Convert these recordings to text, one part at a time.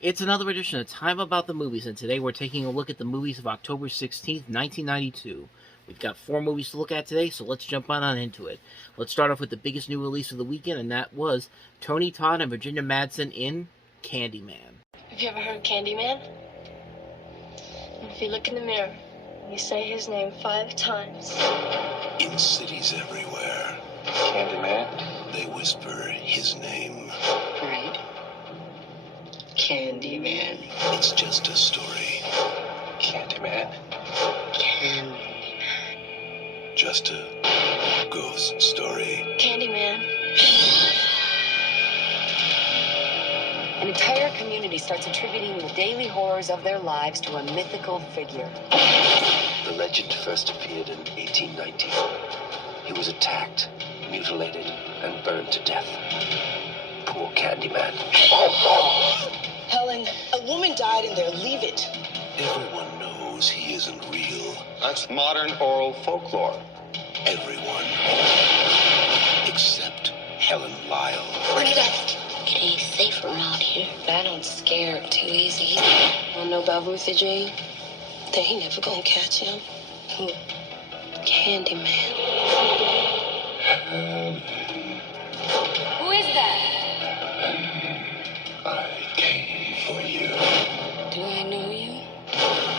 It's another edition of Time About the Movies, and today we're taking a look at the movies of October 16th, 1992. We've got 4 movies to look at today, so let's jump on into it. Let's start off with the biggest new release of the weekend, and that was Tony Todd and Virginia Madsen in Candyman. Have you ever heard Candyman? If you look in the mirror, you say his name 5 times. In cities everywhere, Candyman? they whisper his name. Right. Candyman. It's just a story. Candyman? Candyman. Just a ghost story. Candyman. An entire community starts attributing the daily horrors of their lives to a mythical figure. The legend first appeared in 1890. He was attacked, mutilated, and burned to death. Poor Candyman. Helen, a woman died in there. Leave it. Everyone knows he isn't real. That's modern oral folklore. Everyone. Except Helen Lyle. Bernadette. It ain't safe around here. I don't scare too easy. Wanna know about Ruthie Jean? They ain't never gonna catch him. Who? Candyman. Who is that? I came for you. Do I know you?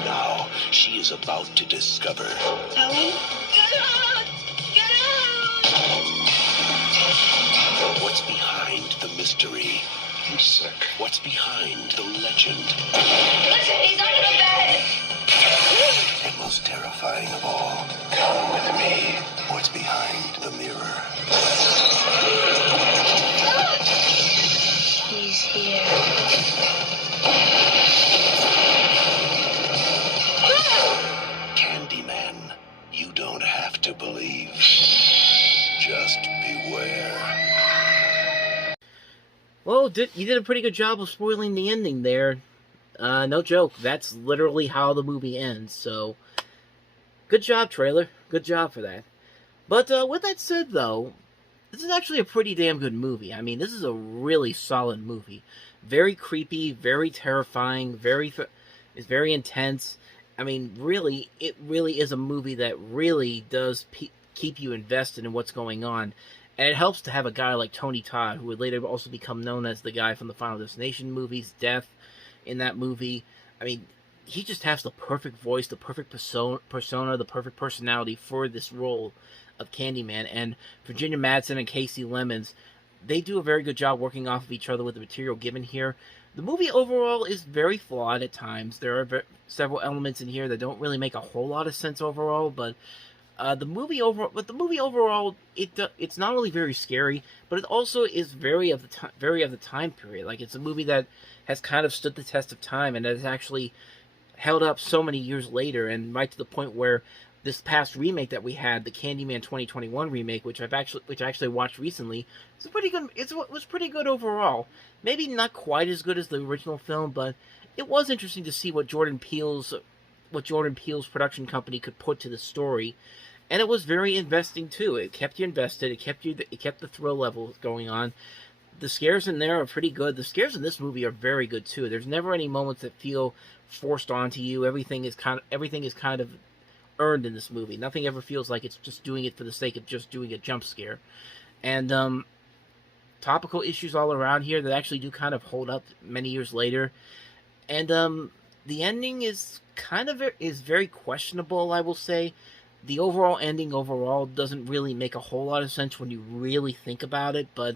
Now she is about to discover Helen? Get out! Get out! what's behind the mystery. I'm sick. What's behind the legend. Listen, he's under the bed! And most terrifying of all, Come with me. what's behind the mirror. He's here. Candyman, you don't have to believe. Just beware. Well, you did a pretty good job of spoiling the ending there. No joke, that's literally how the movie ends, so good job, trailer. Good job for that. But with that said, though, this is actually a pretty damn good movie. I mean, this is a really solid movie. Very creepy, very terrifying, it's very intense. I mean, really, it really is a movie that really does keep you invested in what's going on. And it helps to have a guy like Tony Todd, who would later also become known as the guy from the Final Destination movies, Death, in that movie. I mean, he just has the perfect voice, the perfect persona, the perfect personality for this role of Candyman. And Virginia Madsen and Casey Lemons, they do a very good job working off of each other with the material given here. The movie overall is very flawed at times. There are several elements in here that don't really make a whole lot of sense overall, but the movie overall, it's not only very scary, but it also is very of the time period. Like, it's a movie that has kind of stood the test of time and has actually held up so many years later, and right to the point where this past remake that we had, the Candyman 2021 remake, which I actually watched recently, it's pretty good. It was pretty good overall. Maybe not quite as good as the original film, but it was interesting to see what Jordan Peele's production company could put to the story. And it was very investing too. It kept you invested. It kept the thrill level going on. The scares in there are pretty good. The scares in this movie are very good too. There's never any moments that feel forced onto you. Everything is kind of earned in this movie. Nothing ever feels like it's just doing it for the sake of just doing a jump scare. And topical issues all around here that actually do kind of hold up many years later. And the ending is very questionable, I will say. The overall ending doesn't really make a whole lot of sense when you really think about it, but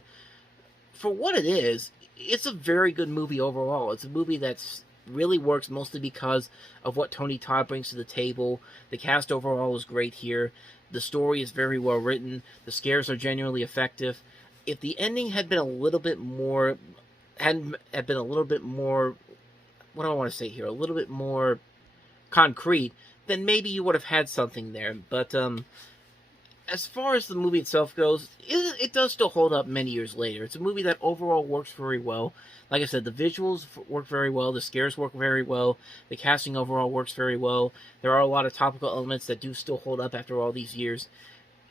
for what it is, it's a very good movie overall. It's a movie that's really works mostly because of what Tony Todd brings to the table. The cast overall is great here. The story is very well written. The scares are genuinely effective. If the ending had been a little bit more, what do I want to say here? A little bit more concrete, then maybe you would have had something there. But as far as the movie itself goes, it does still hold up many years later. It's a movie that overall works very well. Like I said, the visuals work very well, the scares work very well, the casting overall works very well. There are a lot of topical elements that do still hold up after all these years.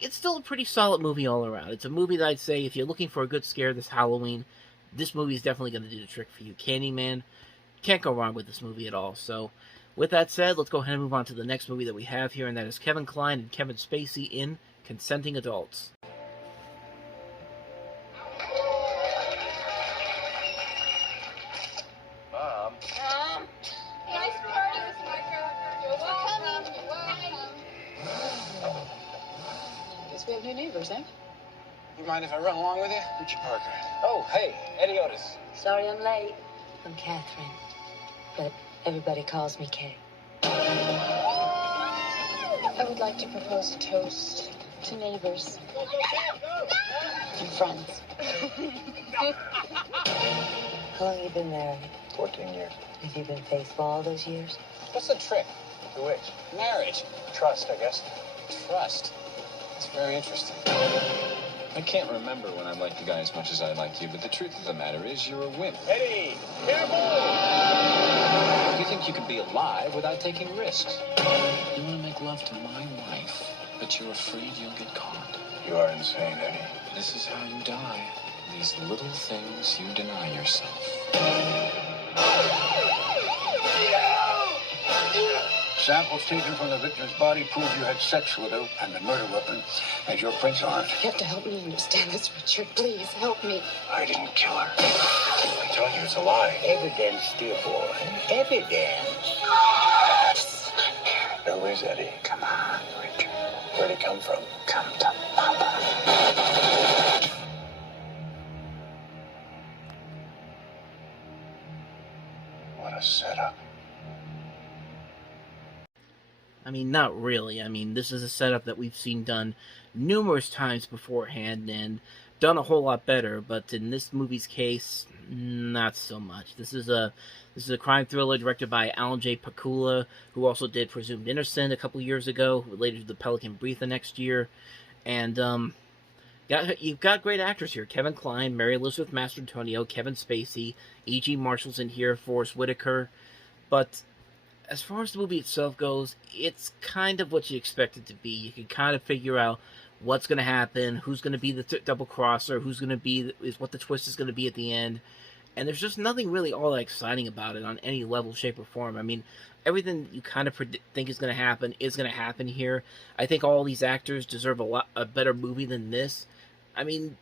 It's still a pretty solid movie all around. It's a movie that I'd say, if you're looking for a good scare this Halloween, this movie is definitely going to do the trick for you. Candyman, can't go wrong with this movie at all. So, with that said, let's go ahead and move on to the next movie that we have here, and that is Kevin Kline and Kevin Spacey in Consenting Adults. Mom. Nice party, Miss Marco. You're welcome. You're welcome. Guess we have new neighbors, eh? You mind if I run along with you? Richard Parker. Oh, hey, Eddie Otis. Sorry I'm late. I'm Catherine, but everybody calls me Kay. I would like to propose a toast to neighbors and friends. How long have you been married? 14 years. Have you been faithful all those years? What's the trick? To which? Marriage. Trust, I guess. Trust. It's very interesting. I can't remember when I liked the guy as much as I liked you, but the truth of the matter is you're a wimp. Eddie, careful! You think you can be alive without taking risks. You want to make love to my wife, but you're afraid you'll get caught. You are insane, Eddie. This is how you die. These little things you deny yourself. Samples taken from the victim's body prove you had sex with her, and the murder weapon has your prints on it. You have to help me understand this, Richard. Please, help me. I didn't kill her. I'm telling you, it's a lie. Evidence, dear boy. Evidence. No ways, Eddie. Come on, Richard. Where'd it come from? Come to Papa. What a setup. I mean, not really. I mean, this is a setup that we've seen done numerous times beforehand and done a whole lot better, but in this movie's case, not so much. This is a crime thriller directed by Alan J. Pakula, who also did Presumed Innocent a couple years ago, later did The Pelican Brief the next year, and you've got great actors here. Kevin Kline, Mary Elizabeth Mastrantonio, Kevin Spacey, E.G. Marshall's in here, Forrest Whitaker, but as far as the movie itself goes, it's kind of what you expect it to be. You can kind of figure out what's going to happen, who's going to be the double crosser, what the twist is going to be at the end, and there's just nothing really all that exciting about it on any level, shape, or form. I mean, everything you kind of think is going to happen here. I think all these actors deserve a better movie than this. I mean,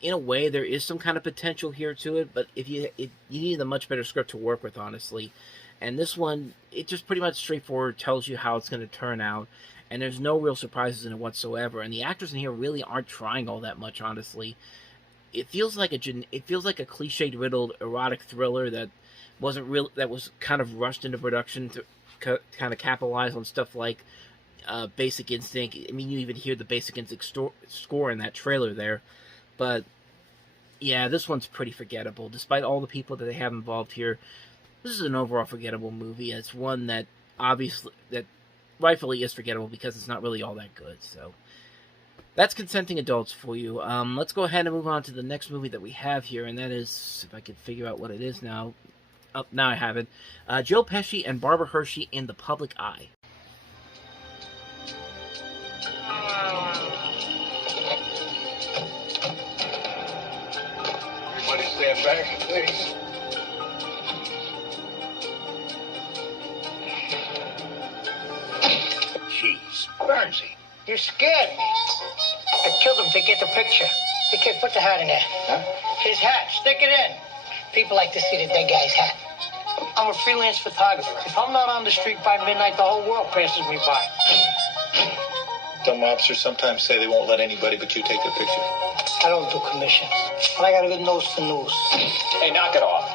in a way, there is some kind of potential here to it, but you need a much better script to work with, honestly. And this one, it just pretty much straightforward tells you how it's going to turn out, and there's no real surprises in it whatsoever. And the actors in here really aren't trying all that much, honestly. It feels like a cliched riddled erotic thriller that was kind of rushed into production to kind of capitalize on stuff like Basic Instinct. I mean, you even hear the Basic Instinct score in that trailer there, but yeah, this one's pretty forgettable. Despite all the people that they have involved here, this is an overall forgettable movie. It's one that rightfully is forgettable because it's not really all that good. So that's Consenting Adults for you. Let's go ahead and move on to the next movie that we have here, and that is, if I can figure out what it is now. Oh, now I have it. Joe Pesci and Barbara Hershey in The Public Eye. Everybody stand back, please. Jeez, Bernsey, you scared me. I killed him to get the picture. Hey, kid, put the hat in there. Huh? His hat, stick it in. People like to see the dead guy's hat. I'm a freelance photographer. If I'm not on the street by midnight, the whole world passes me by. Dumb mobsters sometimes say they won't let anybody but you take their picture. I don't do commissions, but I got a good nose for news. Hey, knock it off.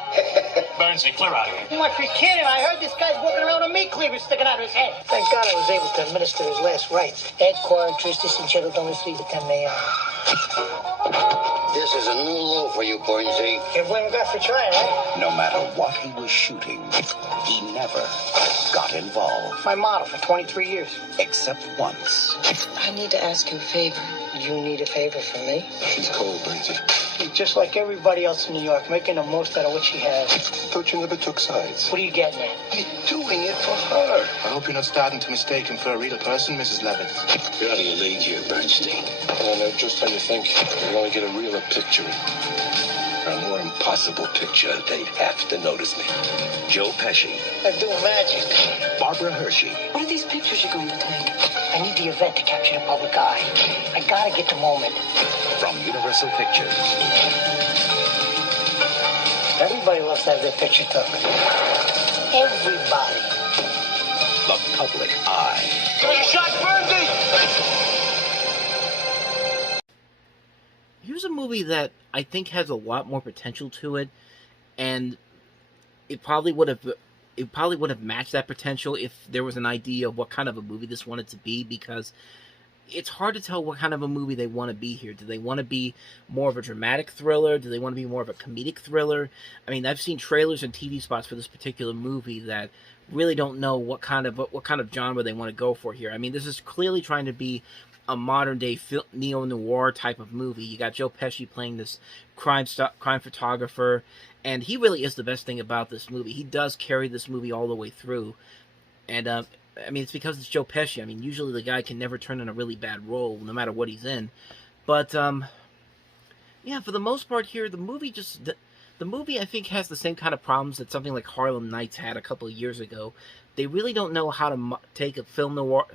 Bernsey, clear out of here. You must be kidding. I heard this guy's walking around with meat cleavers sticking out of his head. Thank God I was able to administer his last rites. Ed Quar, Tristis, and Cheddar, don't sleep at 10 a.m. This is a new low for you, Bernsey. You've went got for trying, right? No matter what he was shooting, he never got involved. My model for 23 years. Except once. I need to ask you a favor. You need a favor from me? She's cold, Bernsey. She's just like everybody else in New York, making the most out of what she has. Thought you never took sides. What are you getting at? You're doing it for her. I hope you're not starting to mistake him for a real person, Mrs. Levitt. You're out of your league here, Bernstein. I know just how you think. You want to get a realer picture. Or more impossible picture, they'd have to notice me. Joe Pesci. I'm doing magic. Barbara Hershey. What are these pictures you're going to take? I need the event to capture the public eye. I gotta get the moment. From Universal Pictures. Everybody loves to have their picture taken. Everybody. The Public Eye. There's a shot, Bernie! Here's a movie that I think has a lot more potential to it, and it probably would have matched that potential if there was an idea of what kind of a movie this wanted to be, because it's hard to tell what kind of a movie they want to be here. Do they want to be more of a dramatic thriller? Do they want to be more of a comedic thriller? I mean, I've seen trailers and TV spots for this particular movie that really don't know what kind of genre they want to go for here. I mean, this is clearly trying to be a modern-day neo-noir type of movie. You got Joe Pesci playing this crime photographer, and he really is the best thing about this movie. He does carry this movie all the way through, and I mean, it's because it's Joe Pesci. I mean, usually the guy can never turn in a really bad role, no matter what he's in. But, yeah, for the most part here, the movie I think has the same kind of problems that something like Harlem Nights had a couple of years ago. They really don't know how to take a film noir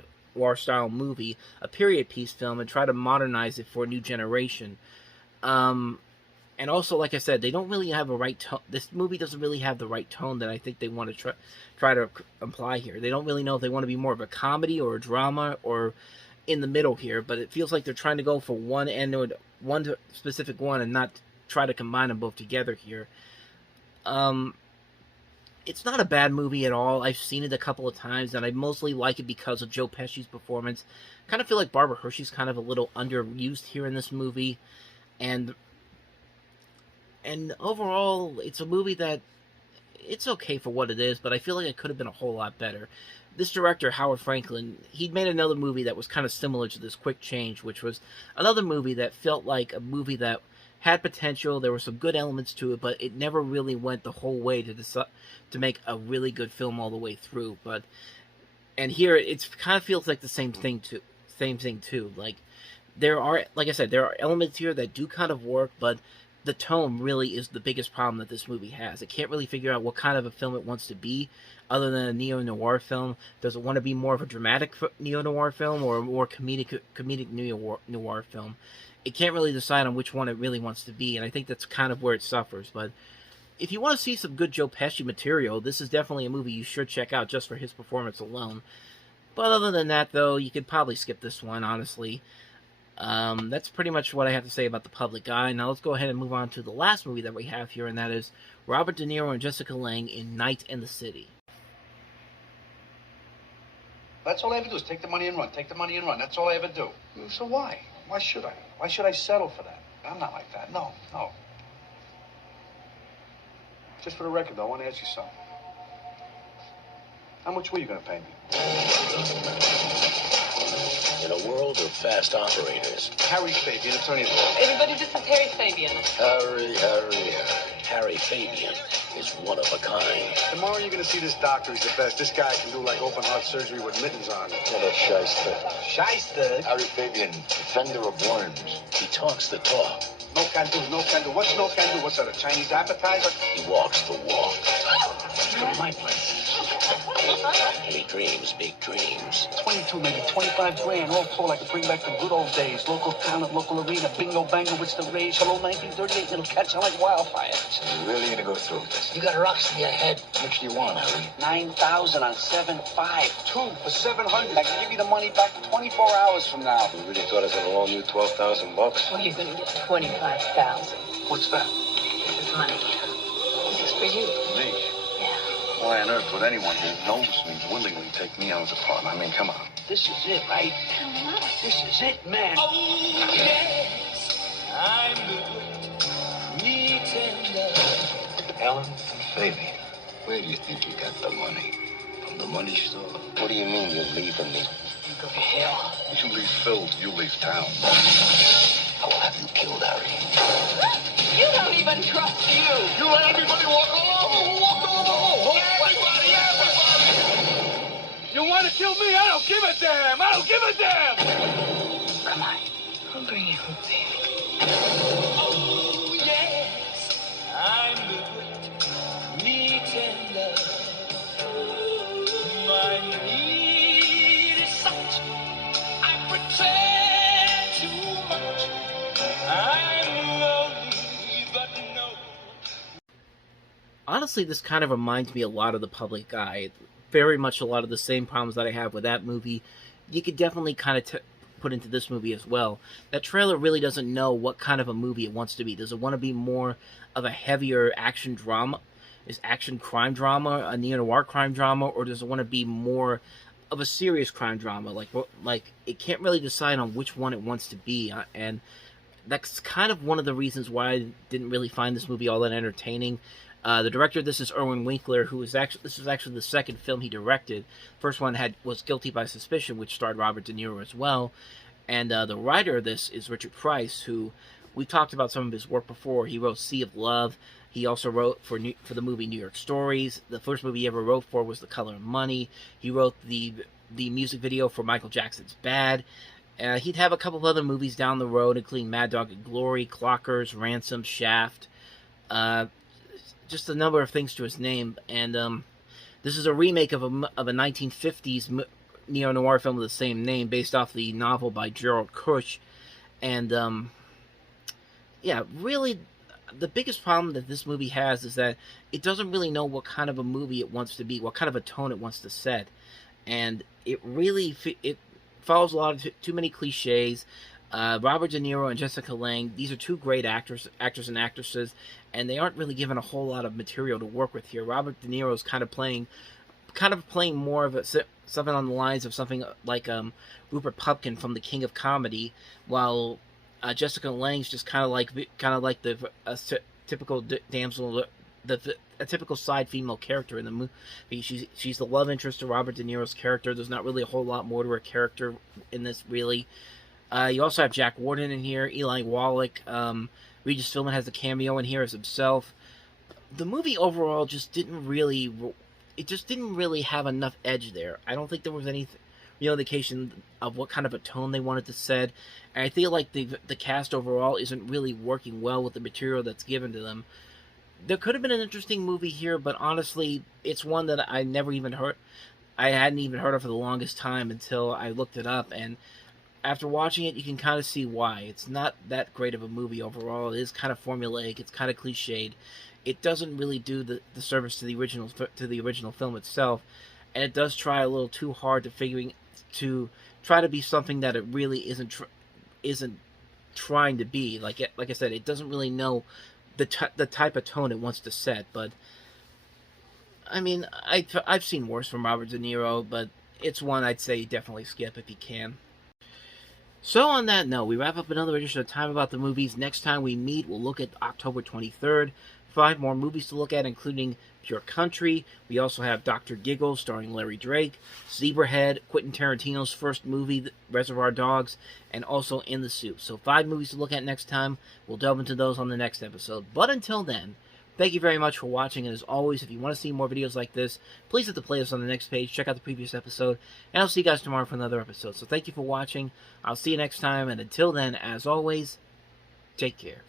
style movie, a period piece film, and try to modernize it for a new generation. And also, like I said, they don't really have a right tone. This movie doesn't really have the right tone that I think they want to try to imply here. They don't really know if they want to be more of a comedy or a drama or in the middle here, but it feels like they're trying to go for one end or one specific one and not try to combine them both together here. It's not a bad movie at all. I've seen it a couple of times, and I mostly like it because of Joe Pesci's performance. I kind of feel like Barbara Hershey's kind of a little underused here in this movie, and overall, it's a movie that it's okay for what it is, but I feel like it could have been a whole lot better. This director, Howard Franklin, he'd made another movie that was kind of similar to this, Quick Change, which was another movie that felt like a movie that had potential. There were some good elements to it, but it never really went the whole way to make a really good film all the way through. And here it kind of feels like the same thing too. Like I said, there are elements here that do kind of work, but the tone really is the biggest problem that this movie has. It can't really figure out what kind of a film it wants to be, other than a neo-noir film. Does it want to be more of a dramatic neo-noir film or a more comedic neo-noir film? It can't really decide on which one it really wants to be, and I think that's kind of where it suffers. But if you want to see some good Joe Pesci material, this is definitely a movie you should check out just for his performance alone. But other than that, though, you could probably skip this one, honestly. That's pretty much what I have to say about The Public Eye. Now let's go ahead and move on to the last movie that we have here, and that is Robert De Niro and Jessica Lange in Night in the City. That's all I ever do is take the money and run. Take the money and run. That's all I ever do. So why? Why should I? Why should I settle for that? I'm not like that. No. Just for the record, though, I want to ask you something. How much were you going to pay me? In a world of fast operators. Harry Fabian, attorney at law. Everybody, this is Harry Fabian. Harry Fabian is one of a kind. Tomorrow you're going to see this doctor. He's the best. This guy can do like open heart surgery with mittens on. What a shyster. Shyster? Harry Fabian, defender of worms. He talks the talk. No can do. What's no can do? What's that, a Chinese appetizer? He walks the walk. Come to my place. And he dreams big dreams. 22, maybe 25 grand, all told. I could bring back the good old days. Local talent, local arena, bingo bango, it's the rage. Hello, 1938, it'll catch on like wildfire. So you're really gonna go through with this? You got rocks in your head. How much do you want, Harry? 9,000 on 7.5. 2 for 700. I can give you the money back 24 hours from now. You really thought it was an all-new $12,000? Well, you're going to get 25,000. What's that? This is money. This is for you. Me? Yeah. Why on earth would anyone who knows me willingly take me on as a partner? I mean, come on. This is it, right? This is it, man. Oh, yes, I'm the me tender. Ellen and Fabian. Where do you think you got the money? From the money store? What do you mean you're leaving me? You go to hell. You leave Phil, you leave town. I will have you killed, Harry. You don't even trust you. You let everybody walk all over. Walk all over. Everybody! You want to kill me? I don't give a damn. Come on. I'll bring you home, baby. Oh, yes, honestly, this kind of reminds me a lot of The Public Eye. Very much a lot of the same problems that I have with that movie. You could definitely kind of put into this movie as well. That trailer really doesn't know what kind of a movie it wants to be. Does it want to be more of a heavier action drama? Is action crime drama a neo-noir crime drama, or does it want to be more of a serious crime drama? Like it can't really decide on which one it wants to be, and that's kind of one of the reasons why I didn't really find this movie all that entertaining. The director of this is Irwin Winkler, this was actually the second film he directed. First one was Guilty by Suspicion, which starred Robert De Niro as well. And the writer of this is Richard Price, who we talked about some of his work before. He wrote Sea of Love. He also wrote for the movie New York Stories. The first movie he ever wrote for was The Color of Money. He wrote the music video for Michael Jackson's Bad. He'd have a couple of other movies down the road, including Mad Dog and Glory, Clockers, Ransom, Shaft. Just a number of things to his name. And this is a remake of a 1950s neo-noir film of the same name, based off the novel by Gerald Kush. And yeah, really, the biggest problem that this movie has is that it doesn't really know what kind of a movie it wants to be, what kind of a tone it wants to set. And it really follows a lot of too many cliches. Robert De Niro and Jessica Lange, these are two great actors and actresses, and they aren't really given a whole lot of material to work with here. Robert De Niro is kind of playing more of something on the lines of something like Rupert Pupkin from The King of Comedy, while Jessica Lange's just kind of like the typical damsel, a typical side female character in the movie. She's the love interest of Robert De Niro's character. There's not really a whole lot more to her character in this, really. You also have Jack Warden in here, Eli Wallach. Regis Philbin has a cameo in here as himself. The movie overall just didn't really have enough edge there. I don't think there was any real indication of what kind of a tone they wanted to set. And I feel like the cast overall isn't really working well with the material that's given to them. There could have been an interesting movie here, but honestly, it's one that I hadn't even heard of for the longest time until I looked it up. And after watching it, you can kind of see why. It's not that great of a movie overall. It is kind of formulaic. It's kind of cliched. It doesn't really do the service to the original film itself, and it does try a little too hard to try to be something that it really isn't trying to be. Like I said, it doesn't really know the type of tone it wants to set. But I mean, I've seen worse from Robert De Niro, but it's one I'd say definitely skip if you can. So on that note, we wrap up another edition of Time About the Movies. Next time we meet, we'll look at October 23rd. 5 more movies to look at, including Pure Country. We also have Dr. Giggles, starring Larry Drake, Zebrahead, Quentin Tarantino's first movie, Reservoir Dogs, and also In the Soup. So 5 movies to look at next time. We'll delve into those on the next episode. But until then, thank you very much for watching, and as always, if you want to see more videos like this, please hit the playlist on the next page, check out the previous episode, and I'll see you guys tomorrow for another episode. So thank you for watching, I'll see you next time, and until then, as always, take care.